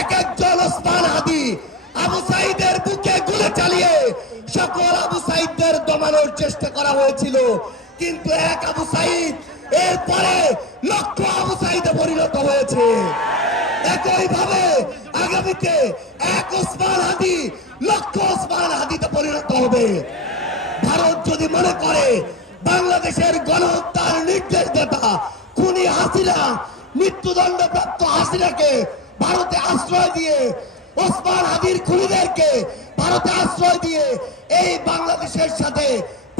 এক একজন ওসমান হাদি। আবু সাইদের বুকে গুলি চালিয়ে সকল আবু সাইদদের দমানোর চেষ্টা করা হয়েছিল। কিন্তু এক আবু সাইদ এরপরে লক্ষ আবু সাইদে পরিণত হয়েছে। একইভাবে আগামীতে এক ওসমান হাদি লক্ষ ওসমান হাদিতে পরিণত হবে। ভারত যদি মনে করে বাংলাদেশের গণহত্যার নির্দেশদাতা খুনি হাসিনা মৃত্যুদণ্ড প্রাপ্ত হাসিনাকে ভারতে আশ্রয় দিয়ে ওসমান হাদির খুনিদেরকে ভারতে আশ্রয় দিয়ে এই বাংলাদেশের সাথে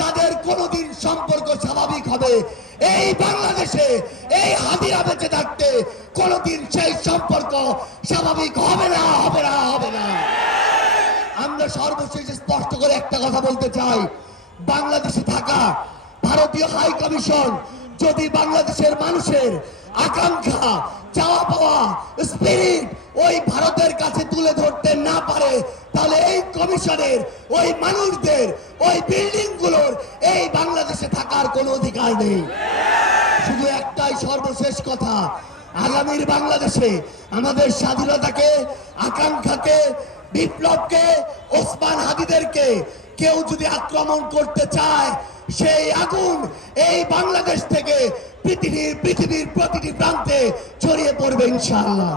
তাদের কোনোদিন সম্পর্ক স্বাভাবিক হবে। এই বাংলাদেশে এই হাদিরা বেঁচে থাকতে কোনোদিন সেই সম্পর্ক স্বাভাবিক হবে না হবে না হবে না। আমরা সর্বশেষ স্পষ্ট করে একটা কথা বলতে চাই। বাংলাদেশে থাকা ভারতীয় হাই কমিশন যদি বাংলাদেশের মানুষের আকাঙ্ক্ষা, চাওয়া পাওয়া স্পিরিট ওই ভারতের কাছে তুলে ধরতে না পারে, তাহলে এই কমিশনের, ওই মানুষদের, ওই বিল্ডিংগুলোর এই বাংলাদেশে থাকার কোনো অধিকার নেই। শুধু একটাই সর্বশেষ কথা, আগামীর বাংলাদেশে আমাদের স্বাধীনতাকে, আকাঙ্ক্ষাকে, বিপ্লবকে, ওসমান হাদিদেরকে কেউ যদি আক্রমণ করতে চায় সেই আগুন এই বাংলাদেশ থেকে পৃথিবীর পৃথিবীর প্রতিটি প্রান্তে ছড়িয়ে পড়বে ইনশাআল্লাহ।